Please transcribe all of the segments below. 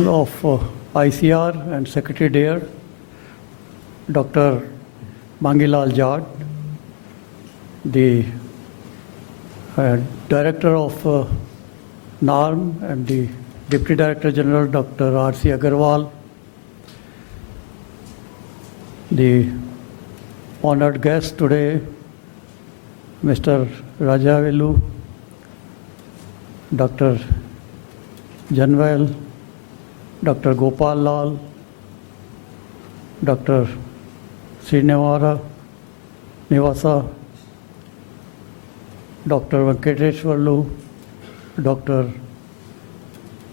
of ICR and Secretary Dear, Dr. Mangilal Jad, the Director of NAARM and the Deputy Director General, Dr. R.C. Agarwal, the honored guest today, Mr. Rajavelu, Dr. Janvel, Dr. Gopal Lal, Dr. Srinivasa, Dr. Venkateshwarlu, Dr.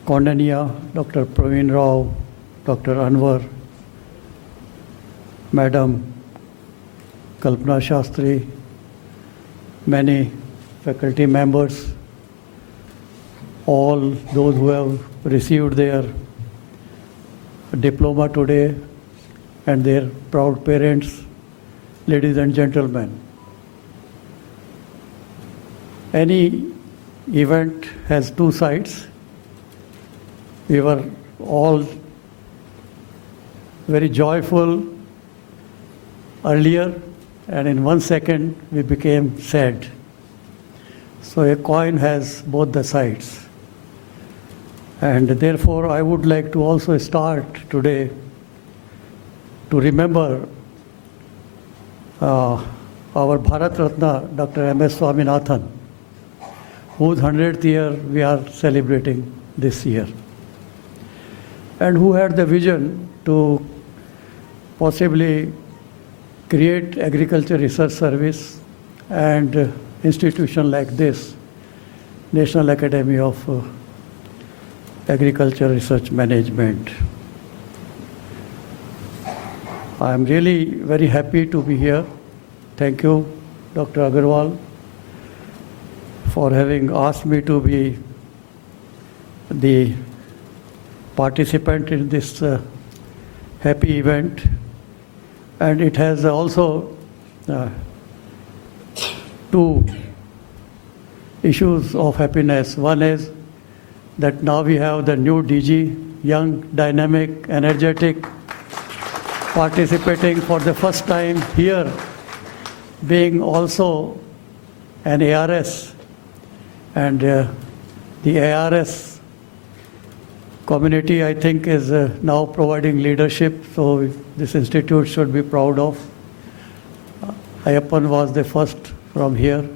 Kondania, Dr. Praveen Rao, Dr. Anwar, Madam Kalpana Shastri, many faculty members, all those who have received their diploma today, and their proud parents, ladies and gentlemen. Any event has two sides. We were all very joyful earlier, and in 1 second we became sad. So a coin has both the sides. And therefore, I would like to also start today to remember our Bharat Ratna, Dr. M.S. Swaminathan, whose 100th year we are celebrating this year, and who had the vision to possibly create agriculture research service and institution like this, National Academy of Agriculture Research Management. I am really very happy to be here. Thank you, Dr. Agarwal, for having asked me to be the participant in this happy event. And it has also two issues of happiness. One is that now we have the new DG, young, dynamic, energetic, participating for the first time here, being also an ARS. And the ARS community, I think, is now providing leadership, so this institute should be proud of. Ayappan was the first from here,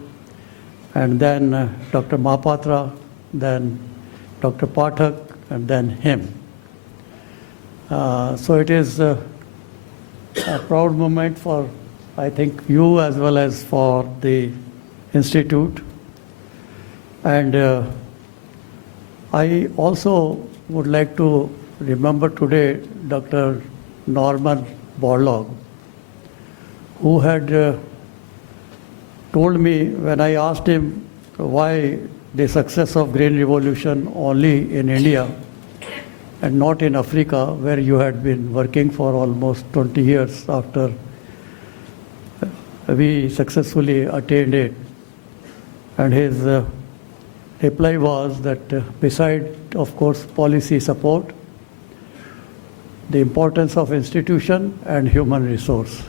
and then Dr. Mahapatra, then Dr. Pathak, and then him. So it is a proud moment for, I think, you as well as for the institute. And I also would like to remember today Dr. Norman Borlaug, who had told me when I asked him why the success of Green Revolution only in India and not in Africa, where you had been working for almost 20 years after we successfully attained it. And his reply was that beside, of course, policy support, the importance of institution and human resource.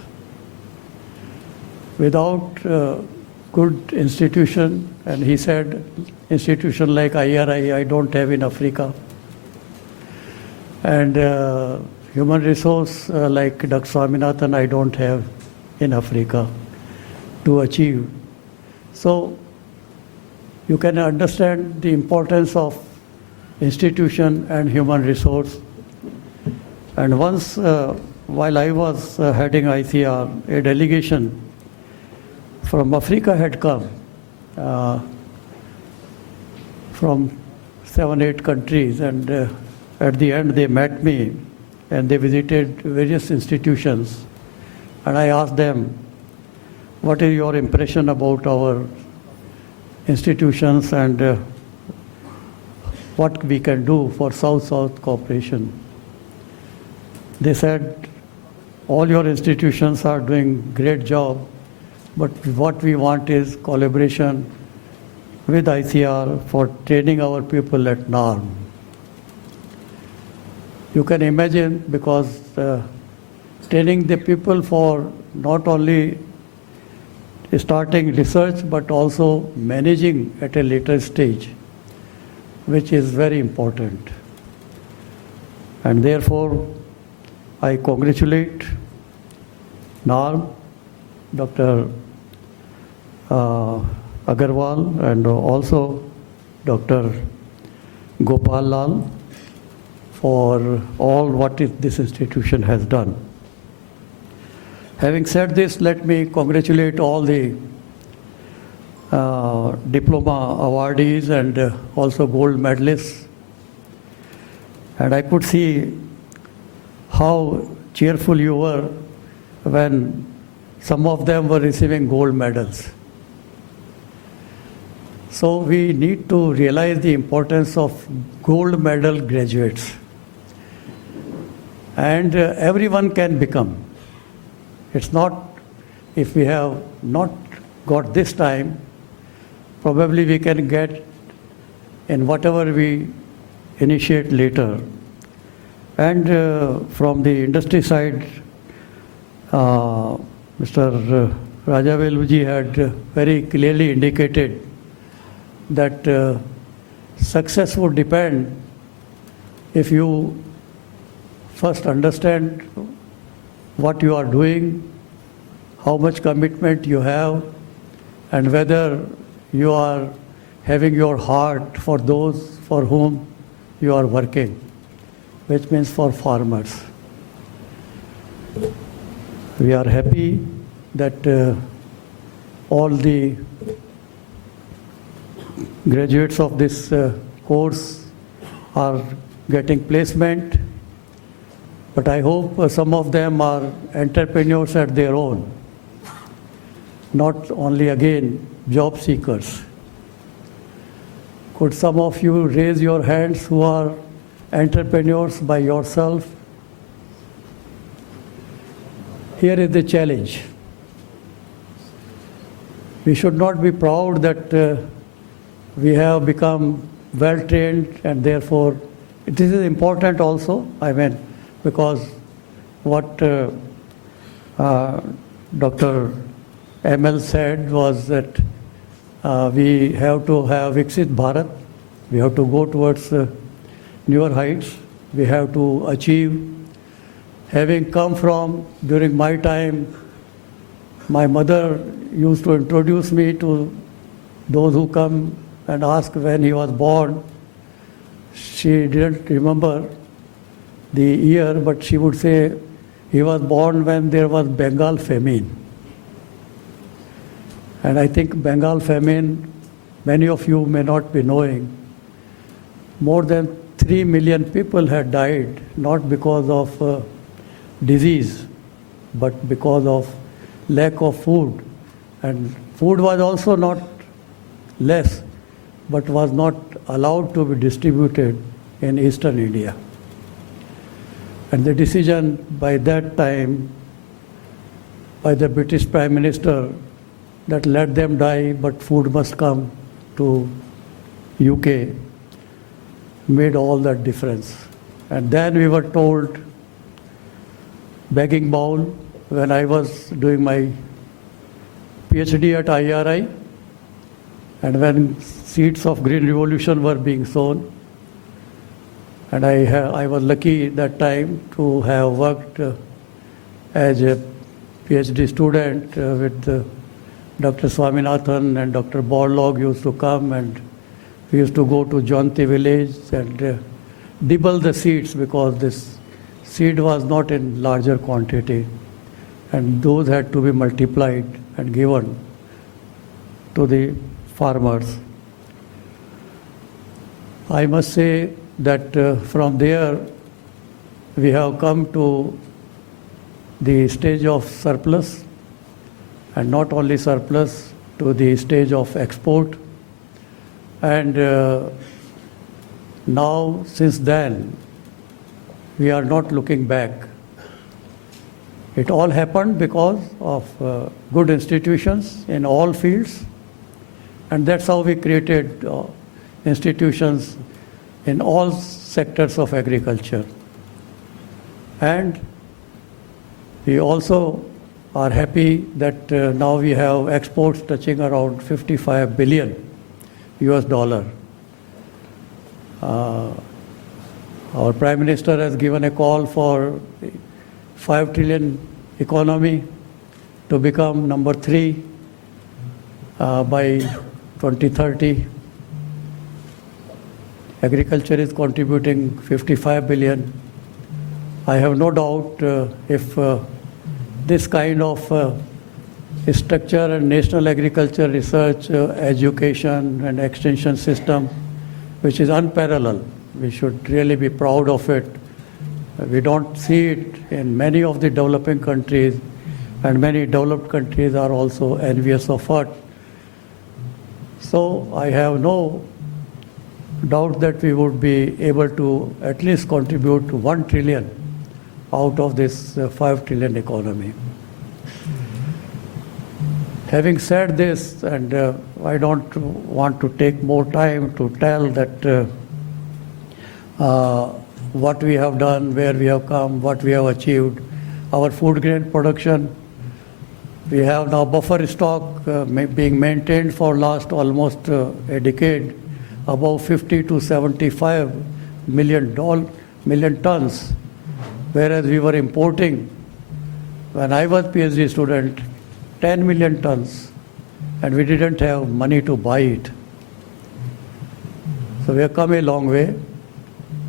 Without good institution, and he said institution like IRI I don't have in Africa, and human resource like Dr. Swaminathan I don't have in Africa to achieve. So you can understand the importance of institution and human resource. And once while I was heading ICR, a delegation from Africa had come, from 7-8 countries, and at the end they met me and they visited various institutions, and I asked them, what is your impression about our institutions and what we can do for South-South cooperation? They said, all your institutions are doing great job, but what we want is collaboration with ICR for training our people at NAARM. You can imagine, because training the people for not only starting research but also managing at a later stage, which is very important. And therefore, I congratulate NAARM, Dr. Agarwal, and also Dr. Gopal Lal for all what this institution has done. Having said this, let me congratulate all the diploma awardees and also gold medalists. And I could see how cheerful you were when some of them were receiving gold medals. So we need to realize the importance of gold medal graduates. And everyone can become. It's not, if we have not got this time, probably we can get in whatever we initiate later. And from the industry side, Mr. Rajaveluji had very clearly indicated that success would depend if you first understand what you are doing, how much commitment you have, and whether you are having your heart for those for whom you are working, which means for farmers. We are happy that all the graduates of this course are getting placement, but I hope some of them are entrepreneurs at their own, not only again job seekers. Could some of you raise your hands who are entrepreneurs by yourself? Here is the challenge. We should not be proud that we have become well-trained, and therefore this is important also, because what Dr. ML said was that we have to have Viksit Bharat, we have to go towards newer heights, we have to achieve. Having come from, during my time, my mother used to introduce me to those who come and ask when he was born. She didn't remember the year, but she would say he was born when there was Bengal famine. And I think Bengal famine, many of you may not be knowing, more than 3 million people had died, not because of disease, but because of lack of food. And food was also not less, but was not allowed to be distributed in eastern India. And the decision by that time by the British Prime Minister that let them die, but food must come to UK, made all that difference. And then we were told, begging bowl, when I was doing my PhD at IRI, and when seeds of Green Revolution were being sown, and I was lucky that time to have worked as a PhD student with Dr. Swaminathan, and Dr. Borlaug used to come, and we used to go to Jaunti village and dibble the seeds, because this seed was not in larger quantity, and those had to be multiplied and given to the farmers. I must say that from there we have come to the stage of surplus, and not only surplus, to the stage of export. And now, since then, we are not looking back. It all happened because of good institutions in all fields, and that's how we created institutions in all sectors of agriculture. And we also are happy that now we have exports touching around 55 billion US dollar. Our Prime Minister has given a call for 5 trillion economy to become number 3 by 2030. Agriculture is contributing 55 billion. I have no doubt if this kind of structure and national agriculture research, education and extension system, which is unparalleled, we should really be proud of it. We don't see it in many of the developing countries, and many developed countries are also envious of it. So I have no doubt that we would be able to at least contribute 1 trillion out of this 5 trillion economy. Having said this, and I don't want to take more time to tell that what we have done, where we have come, what we have achieved. Our food grain production, we have now buffer stock being maintained for last almost a decade, above 50 to 75 million tons, whereas we were importing, when I was PhD student, 10 million tons, and we didn't have money to buy it. So we have come a long way.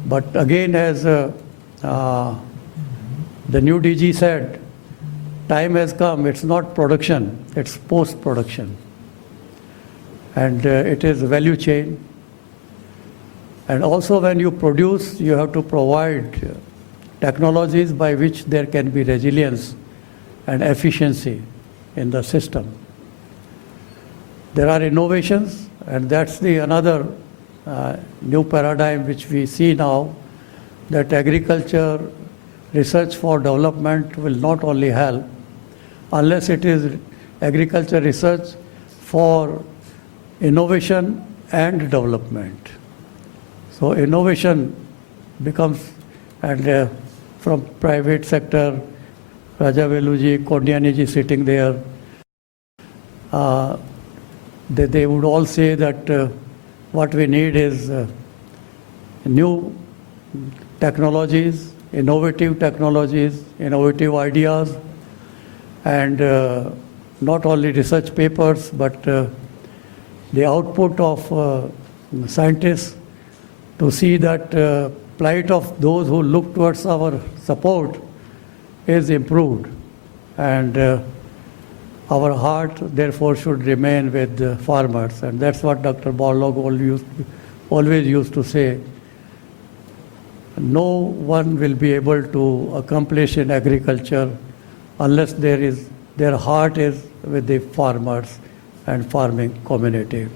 But again, as the new DG said, time has come. It's not production, it's post-production. And it is value chain. And also when you produce, you have to provide technologies by which there can be resilience and efficiency in the system. There are innovations, and that's the another new paradigm which we see now, that agriculture research for development will not only help, unless it is agriculture research for innovation and development. So innovation becomes, and from private sector, Raja Veluji, Kondianiji sitting there, they would all say that what we need is new technologies, innovative ideas, and not only research papers, but the output of scientists to see that plight of those who look towards our support is improved. And our heart, therefore, should remain with farmers. And that's what Dr. Borlaug always used to say. No one will be able to accomplish in agriculture unless their heart is with the farmers and farming community.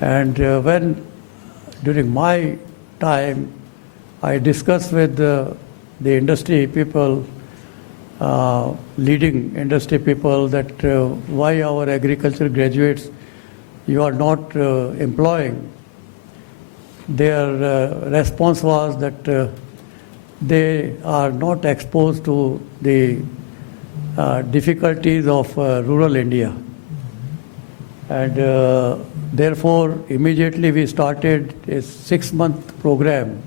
And when, during my time, I discussed with the industry people, leading industry people, that why our agriculture graduates you are not employing. Their response was that they are not exposed to the difficulties of rural India. And therefore, immediately we started a 6-month program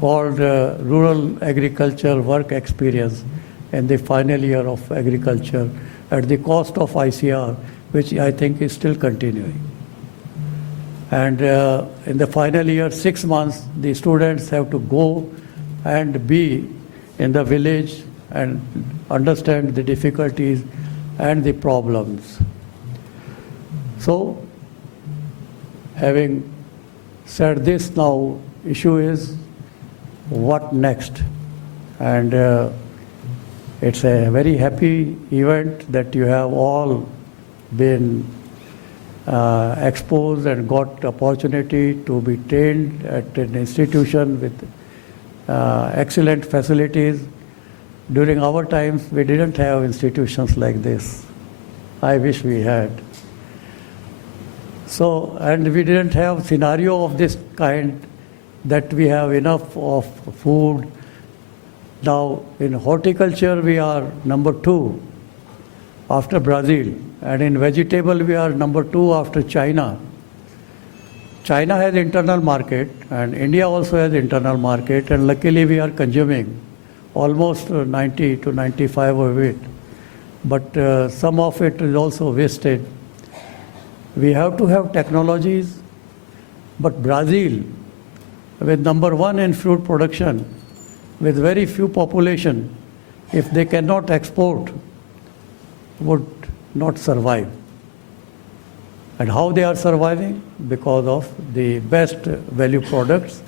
called Rural Agriculture Work Experience in the final year of agriculture at the cost of ICR, which I think is still continuing. And in the final year, 6 months, the students have to go and be in the village and understand the difficulties and the problems. So, having said this, now issue is what next? And it's a very happy event that you have all been exposed and got opportunity to be trained at an institution with excellent facilities. During our times, we didn't have institutions like this. I wish we had. So, and we didn't have scenario of this kind, that we have enough of food Now, in horticulture, we are number 2 after Brazil, and in vegetable, we are number 2 after China. China has internal market, and India also has internal market, and luckily we are consuming almost 90 to 95 of it. But some of it is also wasted. We have to have technologies, but Brazil, with number 1 in fruit production, with very few population, if they cannot export, would not survive. And how they are surviving? Because of the best value products,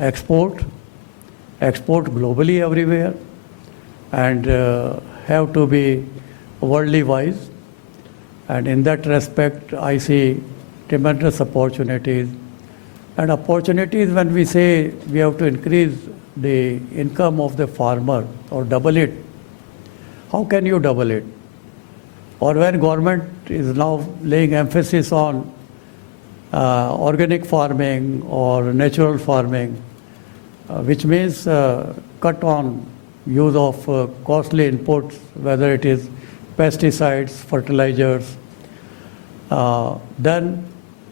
export globally everywhere, and have to be worldly wise. And in that respect, I see tremendous opportunities. And opportunities, when we say we have to increase the income of the farmer or double it, how can you double it? Or when government is now laying emphasis on organic farming or natural farming, which means cut on use of costly inputs, whether it is pesticides, fertilizers, then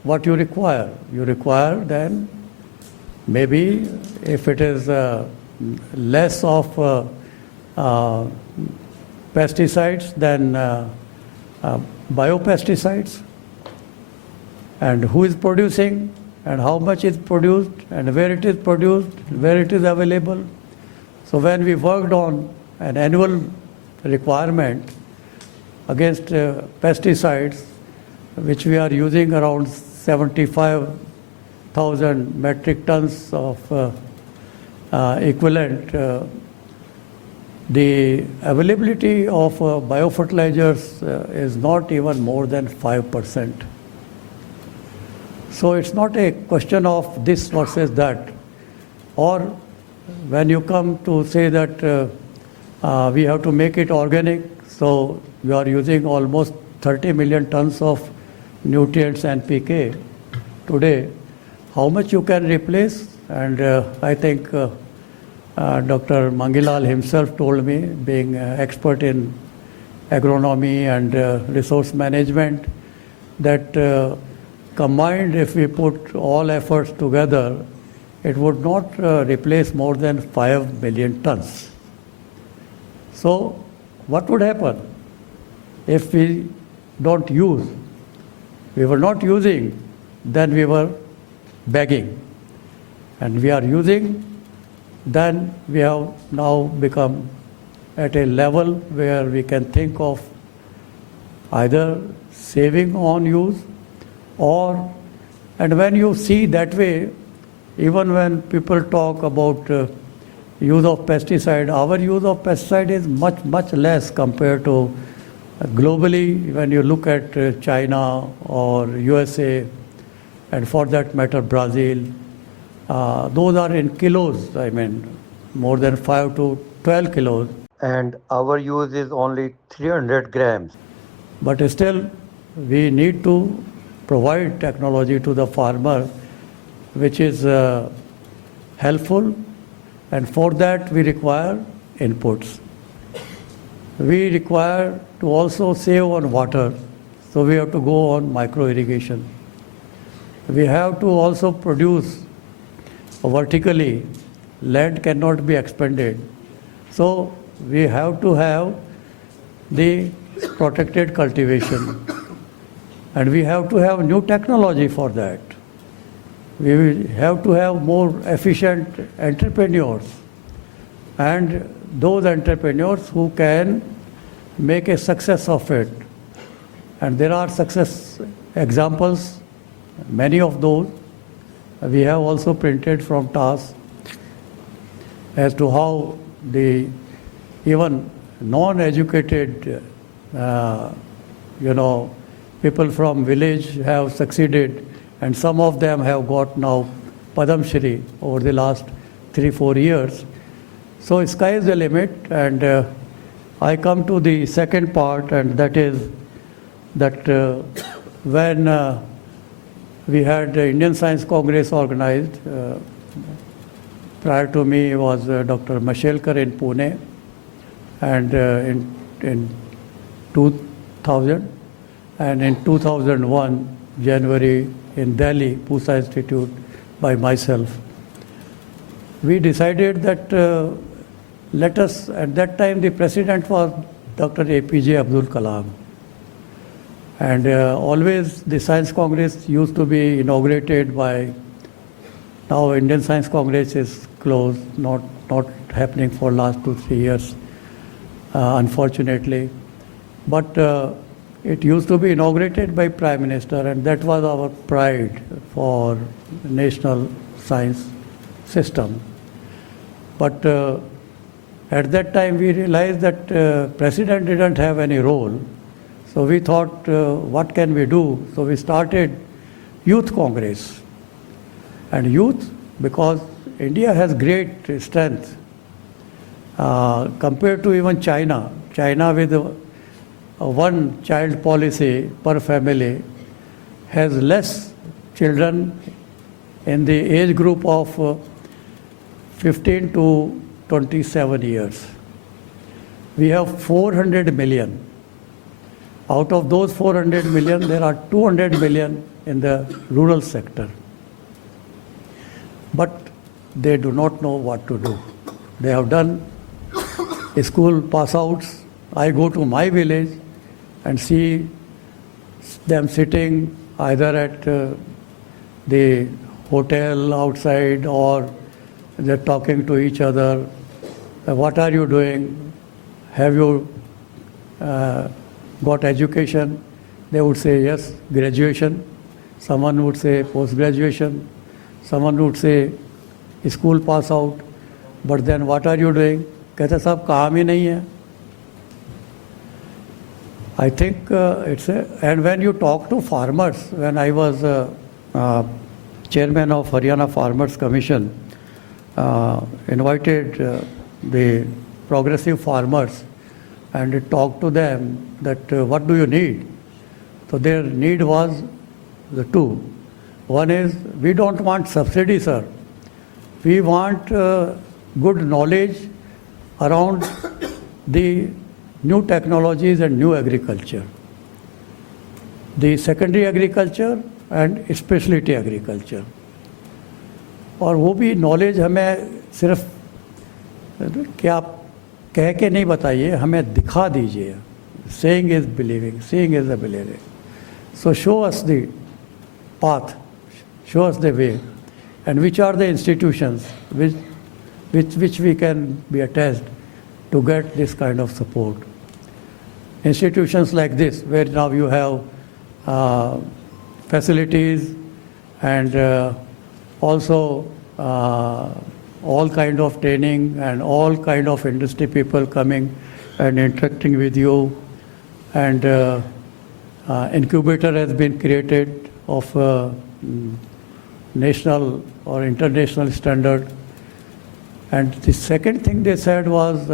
what you require? You require then maybe if it is less of pesticides than biopesticides, and who is producing and how much is produced and where it is produced, where it is available. So when we worked on an annual requirement against pesticides, which we are using around 75,000 metric tons of equivalent, the availability of biofertilizers is not even more than 5%. So it's not a question of this versus that. Or when you come to say that we have to make it organic, so you are using almost 30 million tons of nutrients and PK today. How much you can replace? And I think Dr. Mangilal himself told me, being expert in agronomy and resource management, that combined, if we put all efforts together, it would not replace more than 5 million tons. So what would happen if we don't use? We were not using, then we were begging. And we are using, then we have now become at a level where we can think of either saving on use or, and when you see that way, even when people talk about use of pesticide, our use of pesticide is much, much less compared to globally. When you look at China or USA, and for that matter Brazil, those are in kilos, I mean, more than 5 to 12 kilos. And our use is only 300 grams. But still, we need to provide technology to the farmer, which is helpful, and for that we require inputs. We require to also save on water, so we have to go on micro irrigation. We have to also produce vertically. Land cannot be expanded. So we have to have the protected cultivation. And we have to have new technology for that. We will have to have more efficient entrepreneurs, and those entrepreneurs who can make a success of it. And there are success examples, many of those. We have also printed from TAS as to how the even non-educated, people from village have succeeded, and some of them have got now Padma Shri over the last 3-4 years. So sky is the limit, and I come to the second part, and that is that when we had the Indian Science Congress organized, prior to me was Dr. Mashelkar in Pune, and in 2000, and in 2001, January, in Delhi, Pusa Institute, by myself. We decided that let us, at that time the president was Dr. APJ Abdul Kalam. And always the Science Congress used to be inaugurated by, now Indian Science Congress is closed, not happening for last 2-3 years, unfortunately. But it used to be inaugurated by Prime Minister, and that was our pride for national science system. But at that time we realized that President didn't have any role. So we thought, what can we do? So we started Youth Congress. And youth, because India has great strength compared to even China. China with a one-child policy per family has less children in the age group of 15 to 27 years. We have 400 million. Out of those 400 million, there are 200 million in the rural sector. But they do not know what to do. They have done school pass-outs. I go to my village and see them sitting either at the hotel outside, or they're talking to each other. What are you doing? Have you got education? They would say yes, graduation. Someone would say post-graduation. Someone would say school pass out. But then what are you doing? कहते साहब काम ही नहीं है. I think it's a, and when you talk to farmers, when I was chairman of Haryana Farmers Commission, invited the progressive farmers and talked to them that what do you need? So their need was the two. One is, we don't want subsidy, sir. We want good knowledge around the new technologies and new agriculture. The secondary agriculture and specialty agriculture. और वो भी knowledge हमें सिर्फ क्या आप कह के नहीं बताइए, हमें दिखा दीजिए. Saying is believing, seeing is believing. So show us the path, show us the way, and which are the institutions which we can be attached to get this kind of support. Institutions like this, where now you have facilities and also all kind of training and all kind of industry people coming and interacting with you, and incubator has been created of national or international standard. And the second thing they said was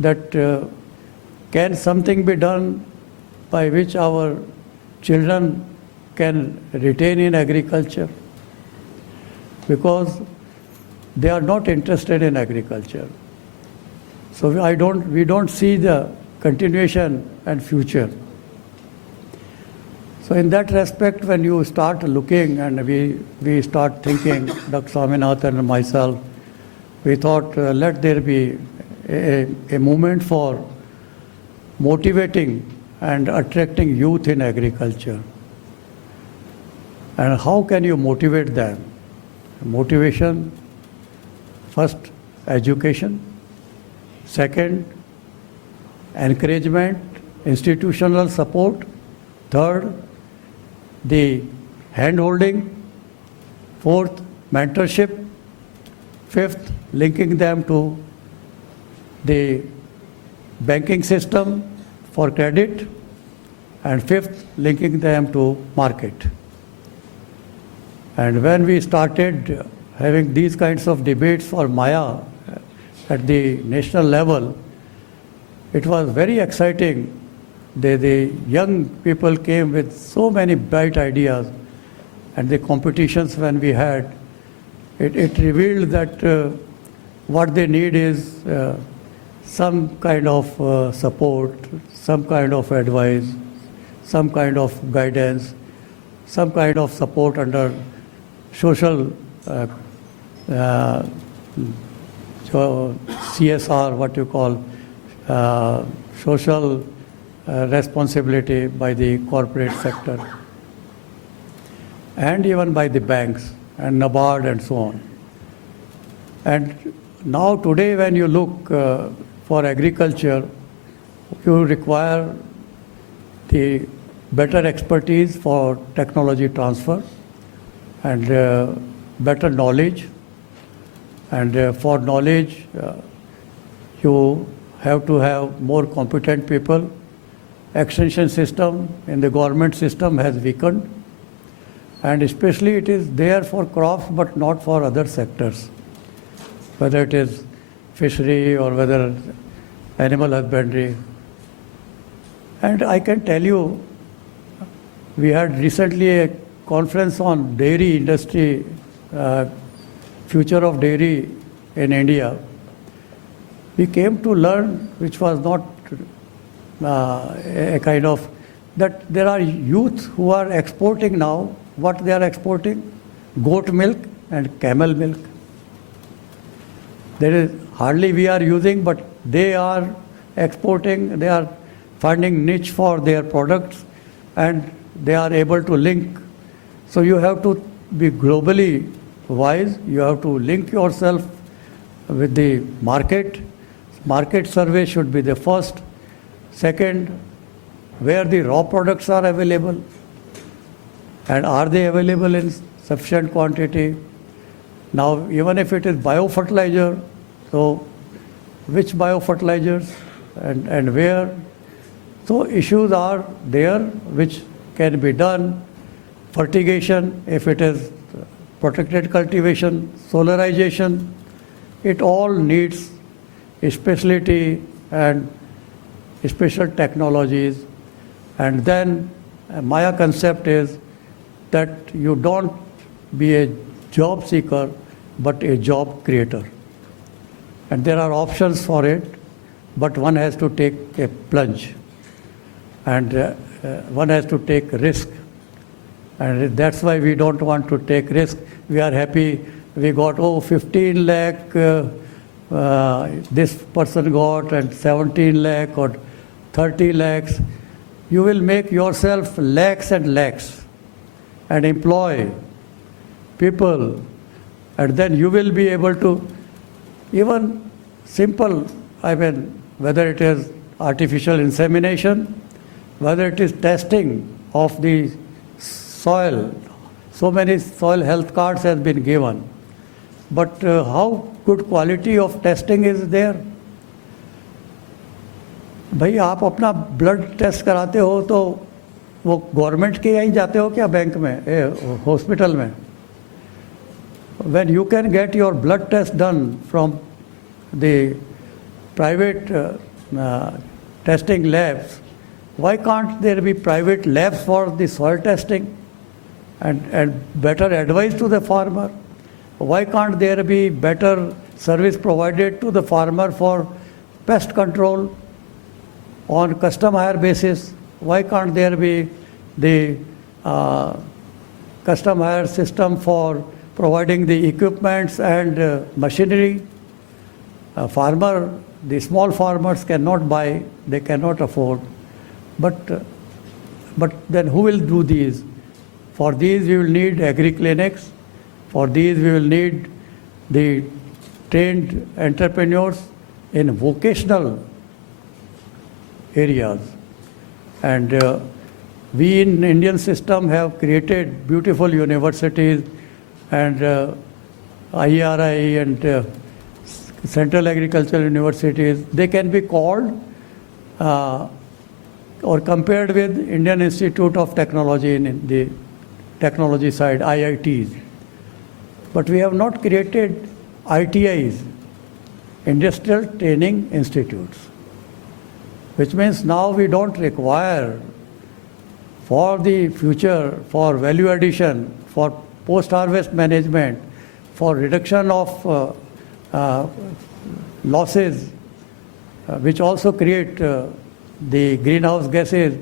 that can something be done by which our children can retain in agriculture? Because they are not interested in agriculture. So we don't see the continuation and future. So in that respect, when you start looking and we start thinking, Dr. Swaminathan and myself, we thought let there be a movement for motivating and attracting youth in agriculture. And how can you motivate them? Motivation, first, education. Second, encouragement, institutional support. Third, the hand-holding. Fourth, mentorship. Fifth, linking them to the banking system for credit. And fifth, linking them to market. And when we started having these kinds of debates for Maya at the national level, it was very exciting. The young people came with so many bright ideas, and the competitions when we had, it revealed that what they need is some kind of support, some kind of advice, some kind of guidance, some kind of support under social CSR, what you call social responsibility by the corporate sector, and even by the banks and NABARD and so on. And now today when you look for agriculture, you require the better expertise for technology transfer and better knowledge. And for knowledge, you have to have more competent people. Extension system in the government system has weakened, and especially it is there for crops but not for other sectors, whether it is fishery or whether animal husbandry. And I can tell you, we had recently a conference on dairy industry, future of dairy in India. We came to learn, which was not a kind of, that there are youth who are exporting now. What they are exporting? Goat milk and camel milk. There is hardly we are using, but they are exporting, they are finding niche for their products, and they are able to link. So you have to be globally wise, you have to link yourself with the market. Market survey should be the first. Second, where the raw products are available, and are they available in sufficient quantity? Now, even if it is biofertilizer, so which biofertilizers and where? So issues are there which can be done. Fertigation, if it is protected cultivation, solarization, it all needs a specialty and special technologies. And then my concept is that you don't be a job seeker, but a job creator. And there are options for it, but one has to take a plunge, and one has to take risk. And that's why we don't want to take risk. We are happy we got 15 lakh, this person got, and 17 lakh or 30 lakhs. You will make yourself lakhs and lakhs and employ people, and then you will be able to, even simple, I mean, whether it is artificial insemination, whether it is testing of the soil. So many soil health cards has been given. But how good quality of testing is there? भाई आप अपना blood test कराते हो तो वो government के यहीं जाते हो क्या बैंक में, हॉस्पिटल में? When you can get your blood test done from the private testing labs, why can't there be private labs for the soil testing and better advice to the farmer? Why can't there be better service provided to the farmer for pest control on custom hire basis? Why can't there be the custom hire system for providing the equipments and machinery? Farmer, the small farmers cannot buy, they cannot afford. But then who will do these? For these we will need agri-clinics. For these we will need the trained entrepreneurs in vocational areas. And we in Indian system have created beautiful universities and IRI and Central Agricultural Universities. They can be called or compared with Indian Institute of Technology in the technology side, IITs. But we have not created ITIs, Industrial Training Institutes, which means now we don't require for the future, for value addition, for post-harvest management, for reduction of losses, which also create the greenhouse gases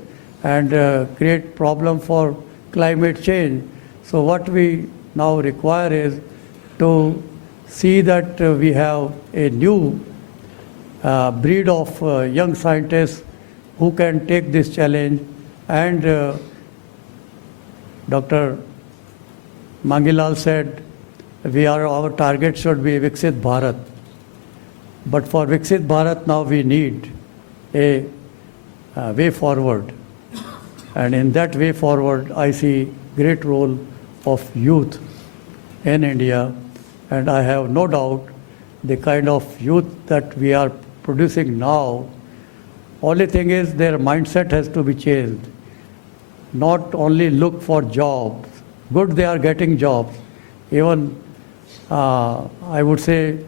and create problem for climate change. So what we now require is to see that we have a new breed of young scientists who can take this challenge, and Dr. Mangilal said our target should be Viksit Bharat. But for Viksit Bharat now we need a way forward. And in that way forward, I see great role of youth in India. And I have no doubt the kind of youth that we are producing now, only thing is their mindset has to be changed. Not only look for jobs. Good, they are getting jobs. Even I would say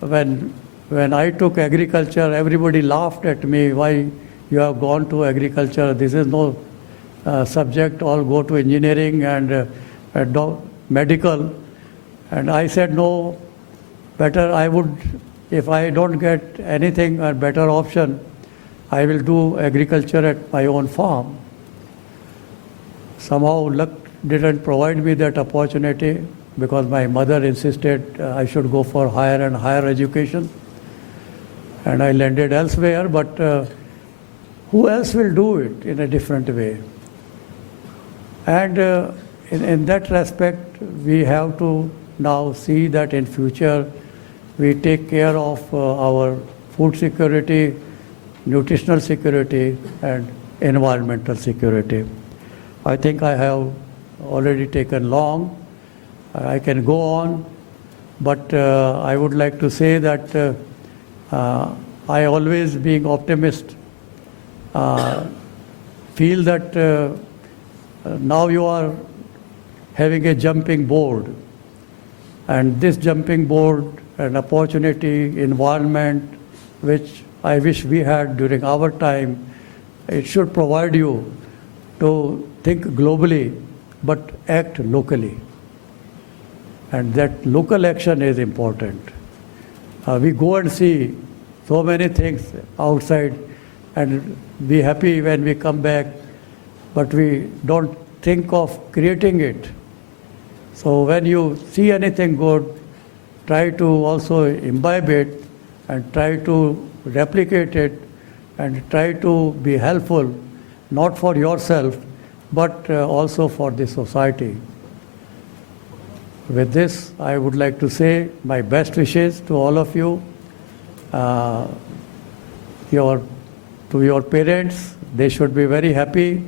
when I took agriculture, everybody laughed at me, why you have gone to agriculture, this is no subject, all go to engineering and medical. And I said, no, better I would, if I don't get anything, a better option, I will do agriculture at my own farm. Somehow luck didn't provide me that opportunity because my mother insisted I should go for higher and higher education. And I landed elsewhere, but who else will do it in a different way? And in that respect, we have to now see that in future we take care of our food security, nutritional security, and environmental security. I think I have already taken long. I can go on, but I would like to say that I always, being optimist, feel that now you are having a jumping board, and this jumping board, an opportunity, environment, which I wish we had during our time, it should provide you to think globally but act locally. And that local action is important. We go and see so many things outside and be happy when we come back, but we don't think of creating it. So when you see anything good, try to also imbibe it and try to replicate it and try to be helpful, not for yourself, but also for the society. With this, I would like to say my best wishes to all of you, to your parents. They should be very happy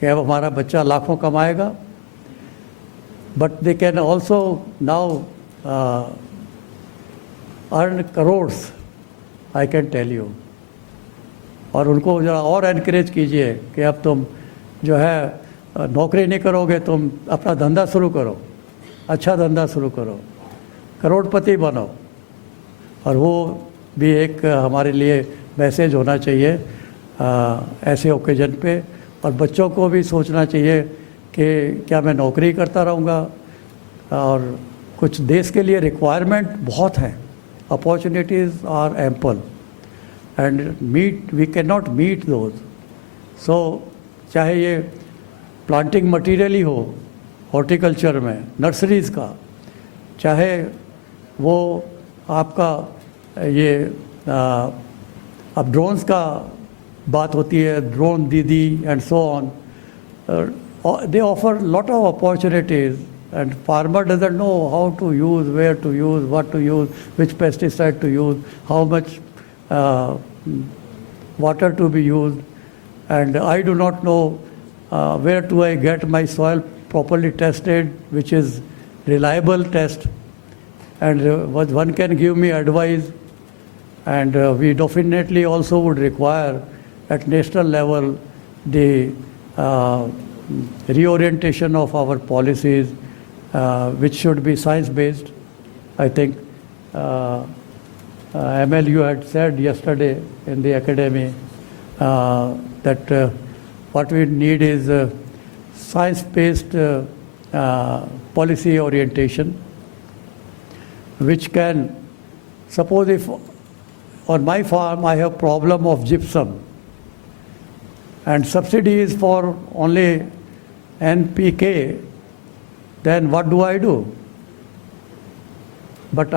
कि अब हमारा बच्चा लाखों कमाएगा. But they can also now earn crores, I can tell you. और उनको जरा और एनकरेज कीजिए कि अब तुम जो है नौकरी नहीं करोगे, तुम अपना धंधा शुरू करो, अच्छा धंधा शुरू करो, करोड़पति बनो. और वो भी एक हमारे लिए मैसेज होना चाहिए ऐसे ओकेजन पे. और बच्चों को भी सोचना चाहिए कि क्या मैं नौकरी करता रहूँगा, और कुछ देश के लिए रिक्वायरमेंट बहुत हैं, opportunities are ample and we can not meet those. So चाहे ये प्लांटिंग मटीरियल ही हो हॉर्टिकल्चर में, नर्सरीज़ का, चाहे वो आपका ये अब ड्रोन्स का बात होती है, ड्रोन दीदी and so on, they offer lot of opportunities and farmer doesn't know how to use, where to use, what to use, which pesticide to use, how much water to be used, and I do not know where do I get my soil properly tested, which is reliable test, and one can give me advice, and we definitely also would require at national level the reorientation of our policies, which should be science-based. I think ML, you had said yesterday in the academy that what we need is science-based policy orientation. which can, suppose if on my farm I have problem of gypsum and subsidy is for only NPK, then what do I do? But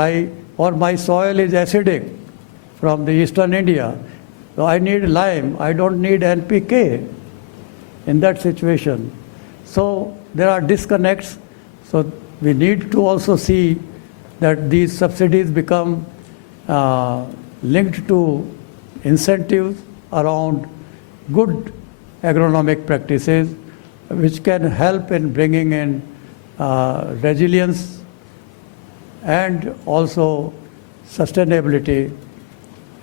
or my soil is acidic from the eastern India, so I need lime, I don't need NPK in that situation. So there are disconnects, so we need to also see that these subsidies become linked to incentives around good agronomic practices, which can help in bringing in resilience and also sustainability.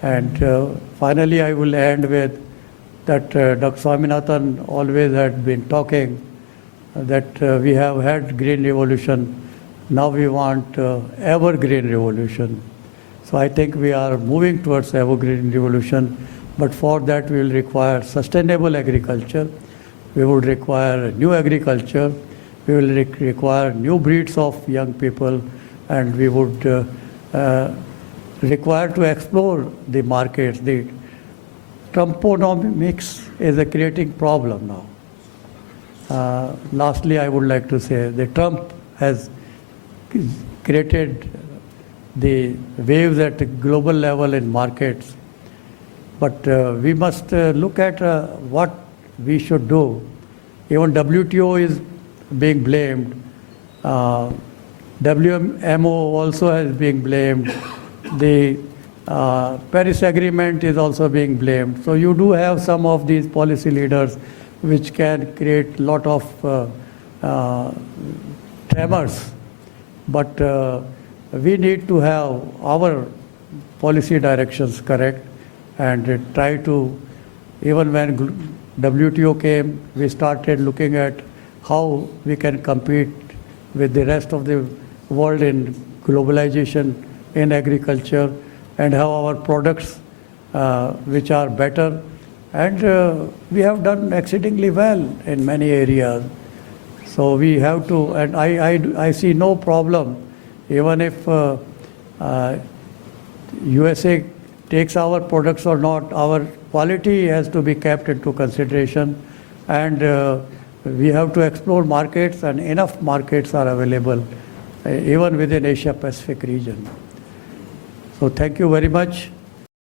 And finally, I will end with that Dr. Swaminathan always had been talking that we have had green revolution, now we want evergreen revolution. So I think we are moving towards evergreen revolution, but for that we will require sustainable agriculture, we would require new agriculture, we will require new breeds of young people, and we would require to explore the markets. The Trumponomics is a creating problem now. Lastly, I would like to say that Trump has created the waves at a global level in markets, but we must look at what we should do. Even WTO is being blamed. WMO also has been blamed. The Paris Agreement is also being blamed. So you do have some of these policy leaders which can create a lot of tremors. But we need to have our policy directions correct and try to, even when WTO came, we started looking at how we can compete with the rest of the world in globalization in agriculture and have our products which are better. And we have done exceedingly well in many areas. So we have to, and I see no problem, even if USA takes our products or not, our quality has to be kept into consideration. And we have to explore markets, and enough markets are available, even within Asia Pacific region. So thank you very much.